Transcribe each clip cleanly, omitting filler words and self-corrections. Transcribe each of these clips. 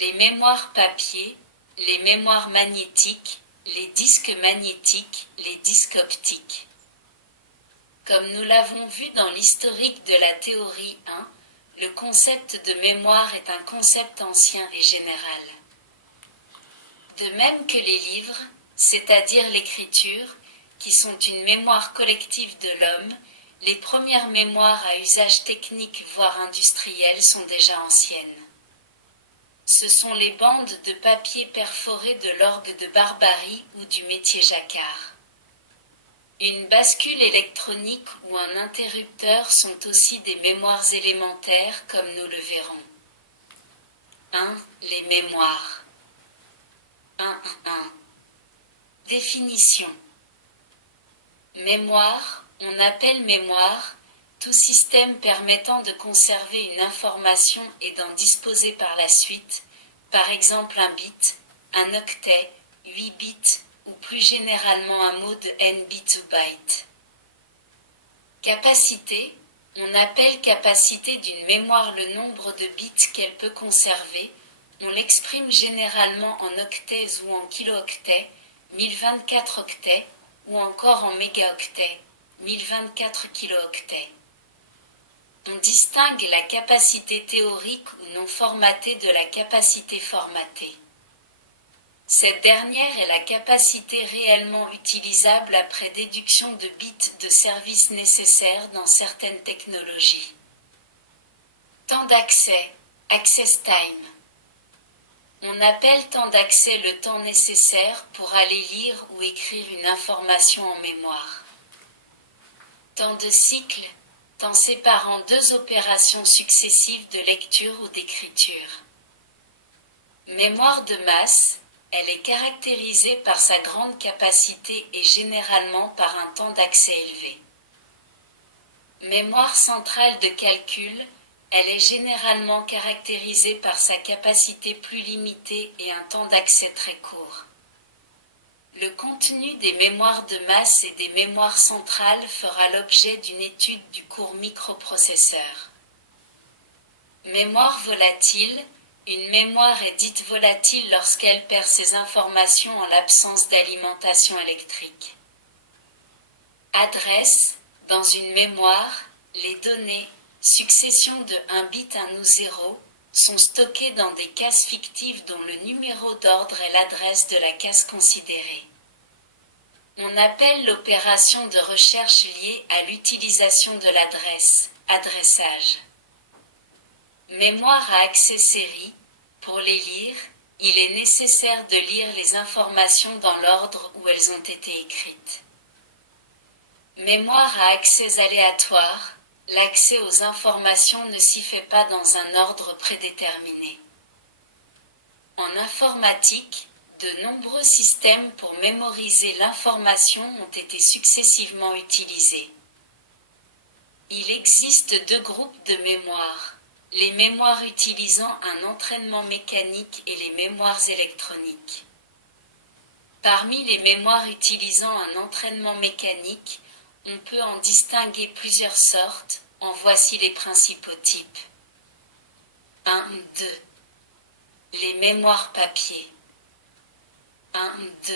les mémoires papier, les mémoires magnétiques, les disques magnétiques, les disques optiques. Comme nous l'avons vu dans l'historique de la théorie 1, le concept de mémoire est un concept ancien et général. De même que les livres, c'est-à-dire l'écriture, qui sont une mémoire collective de l'homme, les premières mémoires à usage technique voire industriel sont déjà anciennes. Ce sont les bandes de papier perforées de l'orgue de Barbarie ou du métier jacquard. Une bascule électronique ou un interrupteur sont aussi des mémoires élémentaires comme nous le verrons. 1. Les mémoires. 1.1. Définition. Mémoire, on appelle mémoire, tout système permettant de conserver une information et d'en disposer par la suite, par exemple un bit, un octet, 8 bits, ou plus généralement un mot de n bits ou bytes. Capacité, on appelle capacité d'une mémoire le nombre de bits qu'elle peut conserver, on l'exprime généralement en octets ou en kilooctets, 1024 octets, ou encore en mégaoctets, 1024 kilooctets. On distingue la capacité théorique ou non formatée de la capacité formatée. Cette dernière est la capacité réellement utilisable après déduction de bits de service nécessaires dans certaines technologies. Temps d'accès, access time. On appelle temps d'accès le temps nécessaire pour aller lire ou écrire une information en mémoire. Temps de cycle, temps séparant deux opérations successives de lecture ou d'écriture. Mémoire de masse, elle est caractérisée par sa grande capacité et généralement par un temps d'accès élevé. Mémoire centrale de calcul, elle est généralement caractérisée par sa capacité plus limitée et un temps d'accès très court. Le contenu des mémoires de masse et des mémoires centrales fera l'objet d'une étude du cours microprocesseur. Mémoire volatile, une mémoire est dite volatile lorsqu'elle perd ses informations en l'absence d'alimentation électrique. Adresse, dans une mémoire, les données, succession de 1 bit 1 ou 0, sont stockées dans des cases fictives dont le numéro d'ordre est l'adresse de la case considérée. On appelle l'opération de recherche liée à l'utilisation de l'adresse, adressage. Mémoire à accès série, pour les lire, il est nécessaire de lire les informations dans l'ordre où elles ont été écrites. Mémoire à accès aléatoire, l'accès aux informations ne s'y fait pas dans un ordre prédéterminé. En informatique, de nombreux systèmes pour mémoriser l'information ont été successivement utilisés. Il existe deux groupes de mémoire, les mémoires utilisant un entraînement mécanique et les mémoires électroniques. Parmi les mémoires utilisant un entraînement mécanique, on peut en distinguer plusieurs sortes, en voici les principaux types. 1, 2. Les mémoires papier. 1, 2.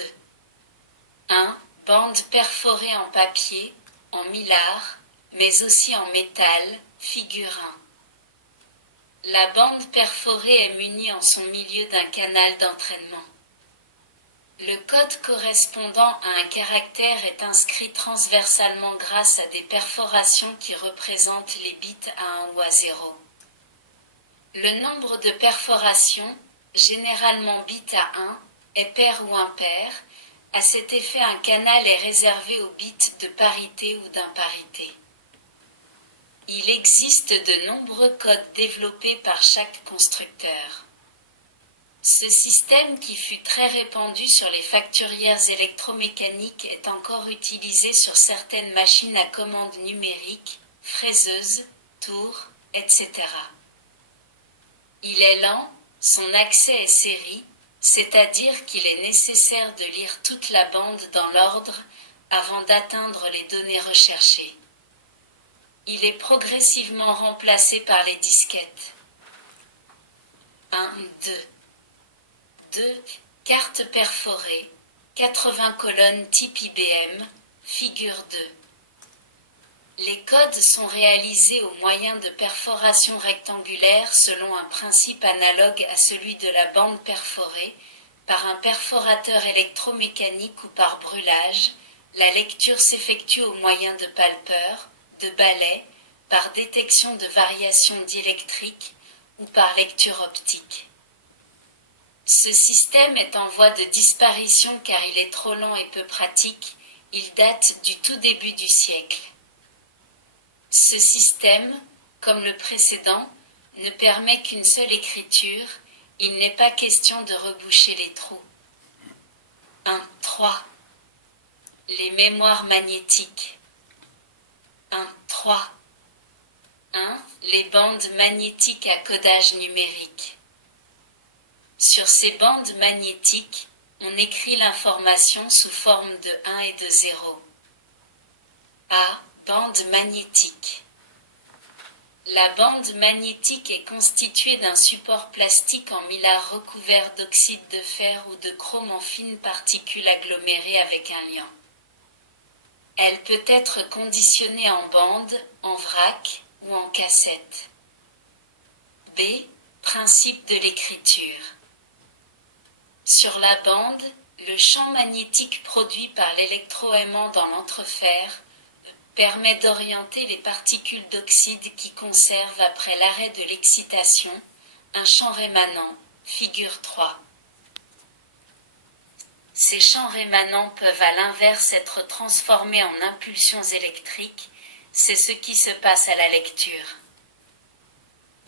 1. Bande perforée en papier, en mylar, mais aussi en métal, figure 1. La bande perforée est munie en son milieu d'un canal d'entraînement. Le code correspondant à un caractère est inscrit transversalement grâce à des perforations qui représentent les bits à 1 ou à 0. Le nombre de perforations, généralement bit à 1, est pair ou impair. À cet effet, un canal est réservé aux bits de parité ou d'imparité. Il existe de nombreux codes développés par chaque constructeur. Ce système qui fut très répandu sur les facturières électromécaniques est encore utilisé sur certaines machines à commande numérique, fraiseuses, tours, etc. Il est lent, son accès est série, c'est-à-dire qu'il est nécessaire de lire toute la bande dans l'ordre avant d'atteindre les données recherchées. Il est progressivement remplacé par les disquettes. 1, 2. 2. Carte perforée, 80 colonnes type IBM, figure 2. Les codes sont réalisés au moyen de perforations rectangulaires selon un principe analogue à celui de la bande perforée, par un perforateur électromécanique ou par brûlage. La lecture s'effectue au moyen de palpeurs, de balais, par détection de variations diélectriques ou par lecture optique. Ce système est en voie de disparition car il est trop lent et peu pratique, il date du tout début du siècle. Ce système, comme le précédent, ne permet qu'une seule écriture, il n'est pas question de reboucher les trous. 1.3. Les mémoires magnétiques. 1.3. 1. Les bandes magnétiques à codage numérique. Sur ces bandes magnétiques, on écrit l'information sous forme de 1 et de 0. A. Bande magnétique. La bande magnétique est constituée d'un support plastique en mylar recouvert d'oxyde de fer ou de chrome en fines particules agglomérées avec un liant. Elle peut être conditionnée en bande, en vrac ou en cassette. B. Principe de l'écriture. Sur la bande, le champ magnétique produit par l'électroaimant dans l'entrefer permet d'orienter les particules d'oxyde qui conservent après l'arrêt de l'excitation un champ rémanent, figure 3. Ces champs rémanents peuvent à l'inverse être transformés en impulsions électriques, c'est ce qui se passe à la lecture.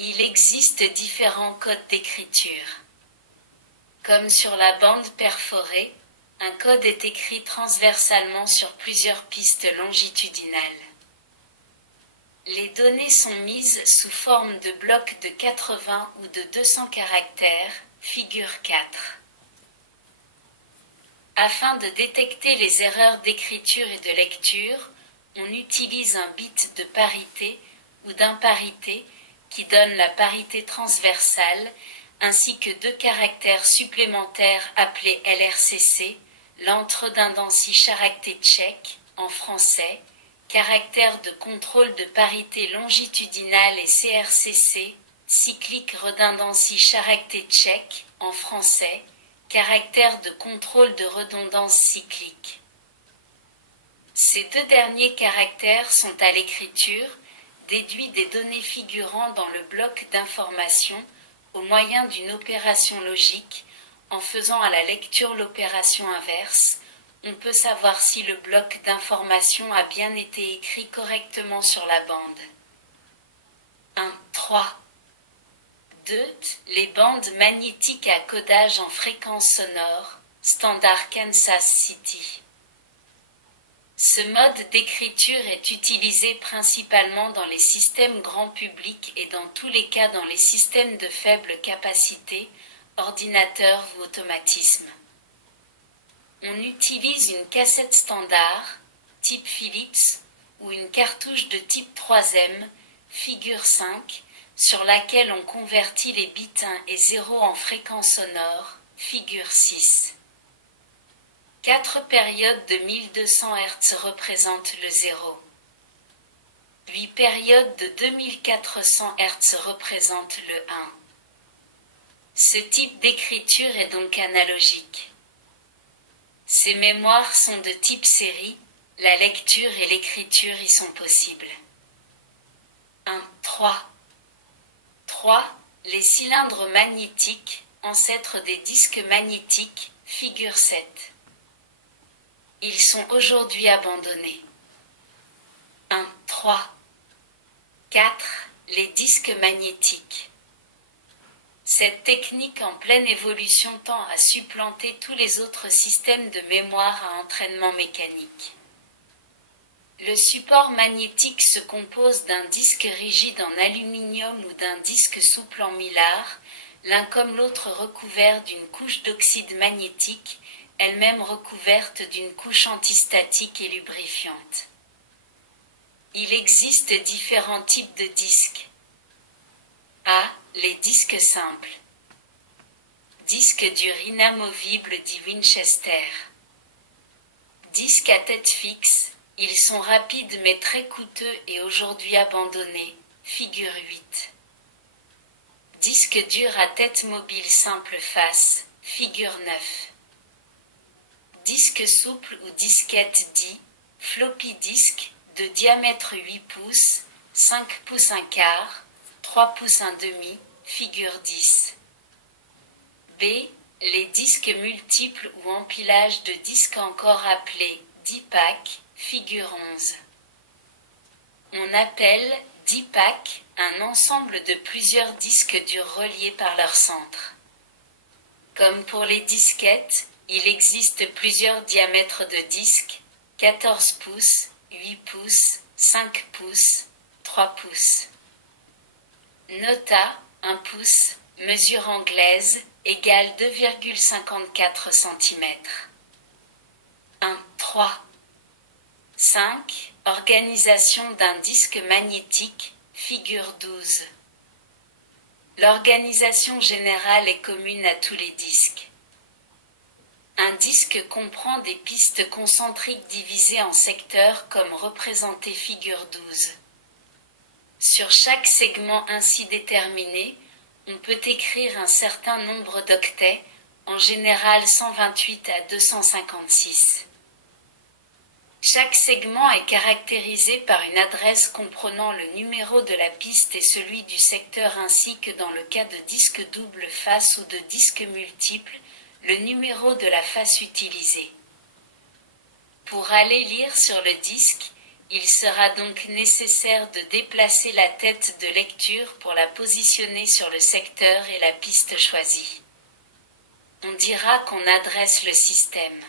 Il existe différents codes d'écriture. Comme sur la bande perforée, un code est écrit transversalement sur plusieurs pistes longitudinales. Les données sont mises sous forme de blocs de 80 ou de 200 caractères, figure 4. Afin de détecter les erreurs d'écriture et de lecture, on utilise un bit de parité ou d'imparité qui donne la parité transversale, ainsi que 2 caractères supplémentaires appelés LRCC, l'entre-redundancy character check, en français, caractère de contrôle de parité longitudinale et CRCC, cyclic redundancy character check, en français, caractère de contrôle de redondance cyclique. Ces 2 derniers caractères sont à l'écriture, déduits des données figurant dans le bloc d'information au moyen d'une opération logique. En faisant à la lecture l'opération inverse, on peut savoir si le bloc d'information a bien été écrit correctement sur la bande. 1.3. 2. Les bandes magnétiques à codage en fréquence sonore, standard Kansas City. Ce mode d'écriture est utilisé principalement dans les systèmes grand public et dans tous les cas dans les systèmes de faible capacité, ordinateurs ou automatismes. On utilise une cassette standard, type Philips, ou une cartouche de type 3M, figure 5, sur laquelle on convertit les bits 1 et 0 en fréquence sonore, figure 6. 4 périodes de 1200 Hz représentent le 0. 8 périodes de 2400 Hz représentent le 1. Ce type d'écriture est donc analogique. Ces mémoires sont de type série, la lecture et l'écriture y sont possibles. 1.3. 3. Les cylindres magnétiques, ancêtres des disques magnétiques, figure 7. Ils sont aujourd'hui abandonnés. 1.3. 4. Les disques magnétiques. Cette technique en pleine évolution tend à supplanter tous les autres systèmes de mémoire à entraînement mécanique. Le support magnétique se compose d'un disque rigide en aluminium ou d'un disque souple en mylar, l'un comme l'autre recouvert d'une couche d'oxyde magnétique, elle-même recouverte d'une couche antistatique et lubrifiante. Il existe différents types de disques. A. Les disques simples. Disque dur inamovible dit Winchester. Disque à tête fixe, ils sont rapides mais très coûteux et aujourd'hui abandonnés, figure 8. Disque dur à tête mobile simple face, figure 9. Disque souple ou disquette dit, floppy disk, de diamètre 8 pouces, 5 pouces 1 quart, 3 pouces 1 demi, figure 10. B. Les disques multiples ou empilage de disques encore appelés 10 packs, figure 11. On appelle 10 packs un ensemble de plusieurs disques durs reliés par leur centre. Comme pour les disquettes, il existe plusieurs diamètres de disques, 14 pouces, 8 pouces, 5 pouces, 3 pouces. Nota, 1 pouce, mesure anglaise, égale 2,54 cm. 1, 3. 5. Organisation d'un disque magnétique, figure 12. L'organisation générale est commune à tous les disques. Un disque comprend des pistes concentriques divisées en secteurs comme représenté figure 12. Sur chaque segment ainsi déterminé, on peut écrire un certain nombre d'octets, en général 128 à 256. Chaque segment est caractérisé par une adresse comprenant le numéro de la piste et celui du secteur ainsi que dans le cas de disques double face ou de disques multiples, le numéro de la face utilisée. Pour aller lire sur le disque, il sera donc nécessaire de déplacer la tête de lecture pour la positionner sur le secteur et la piste choisie. On dira qu'on adresse le système.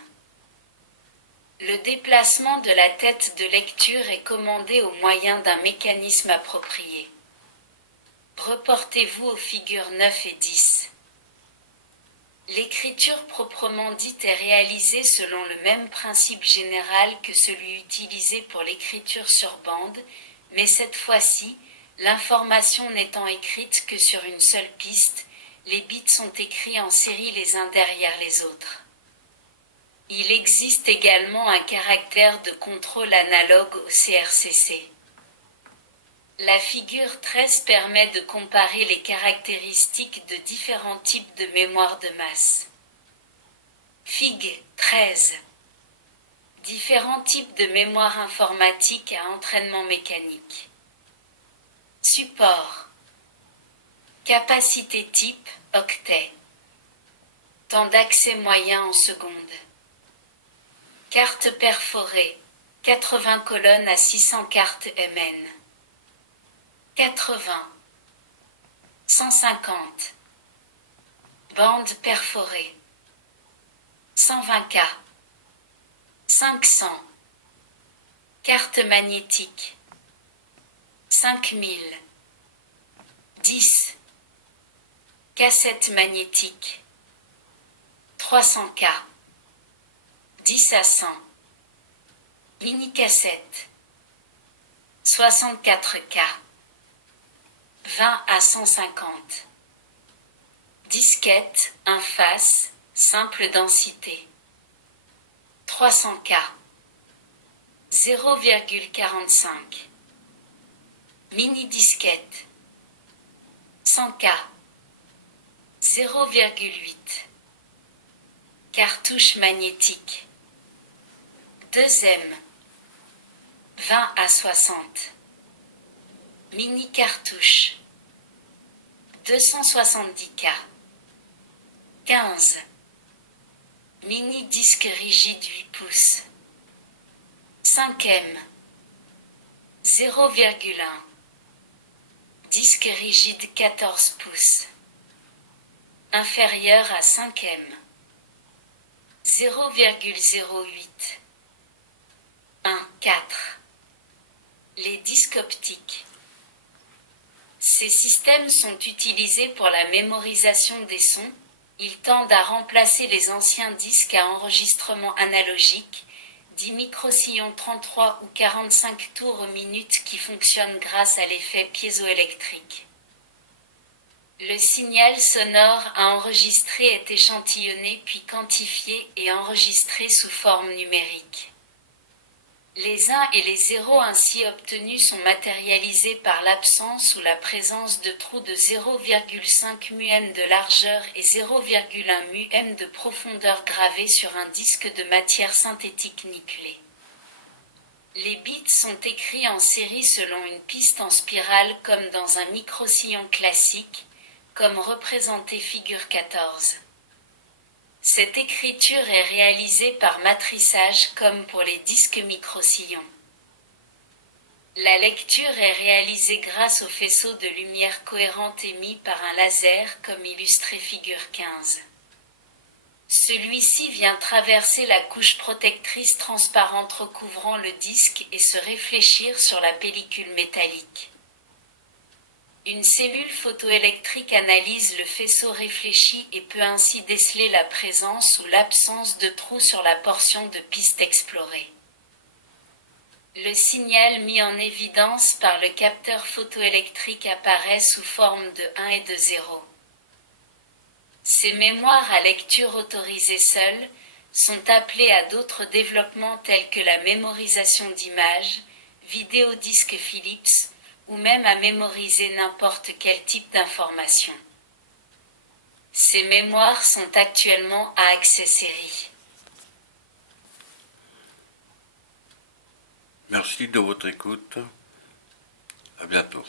Le déplacement de la tête de lecture est commandé au moyen d'un mécanisme approprié. Reportez-vous aux figures 9 et 10. L'écriture proprement dite est réalisée selon le même principe général que celui utilisé pour l'écriture sur bande, mais cette fois-ci, l'information n'étant écrite que sur une seule piste, les bits sont écrits en série les uns derrière les autres. Il existe également un caractère de contrôle analogue au CRCC. La figure 13 permet de comparer les caractéristiques de différents types de mémoire de masse. Fig. 13. Différents types de mémoire informatique à entraînement mécanique. Support. Capacité type, octet. Temps d'accès moyen en secondes. Carte perforée, 80 colonnes à 600 cartes MN. 80. 150. Bande perforée. 120K. 500. Carte magnétique. 5000. 10. Cassette magnétique. 300K. 10 à 100. Mini-cassette. 64K. 20 à 150. Disquette, un face, simple densité. 300K. 0,45. Mini-disquette. 100K. 0,8. Cartouche magnétique. 2M. 20 à 60. Mini-cartouche. 270K. 15. Mini-disque rigide 8 pouces. 5M. 0,1. Disque rigide 14 pouces. Inférieur à 5M. 0,08. 1, 4. Les disques optiques. Ces systèmes sont utilisés pour la mémorisation des sons. Ils tendent à remplacer les anciens disques à enregistrement analogique, 10 microsillons 33 ou 45 tours minute qui fonctionnent grâce à l'effet piézoélectrique. Le signal sonore à enregistrer est échantillonné puis quantifié et enregistré sous forme numérique. Les 1 et les 0 ainsi obtenus sont matérialisés par l'absence ou la présence de trous de 0,5 μm de largeur et 0,1 μm de profondeur gravés sur un disque de matière synthétique nickelée. Les bits sont écrits en série selon une piste en spirale comme dans un microsillon classique, comme représenté figure 14. Cette écriture est réalisée par matrissage comme pour les disques microsillons. La lecture est réalisée grâce au faisceau de lumière cohérente émis par un laser comme illustré figure 15. Celui-ci vient traverser la couche protectrice transparente recouvrant le disque et se réfléchir sur la pellicule métallique. Une cellule photoélectrique analyse le faisceau réfléchi et peut ainsi déceler la présence ou l'absence de trous sur la portion de piste explorée. Le signal mis en évidence par le capteur photoélectrique apparaît sous forme de 1 et de 0. Ces mémoires à lecture autorisée seules sont appelées à d'autres développements tels que la mémorisation d'images, vidéodisque Philips, ou même à mémoriser n'importe quel type d'information. Ces mémoires sont actuellement à accès série. Merci de votre écoute. À bientôt.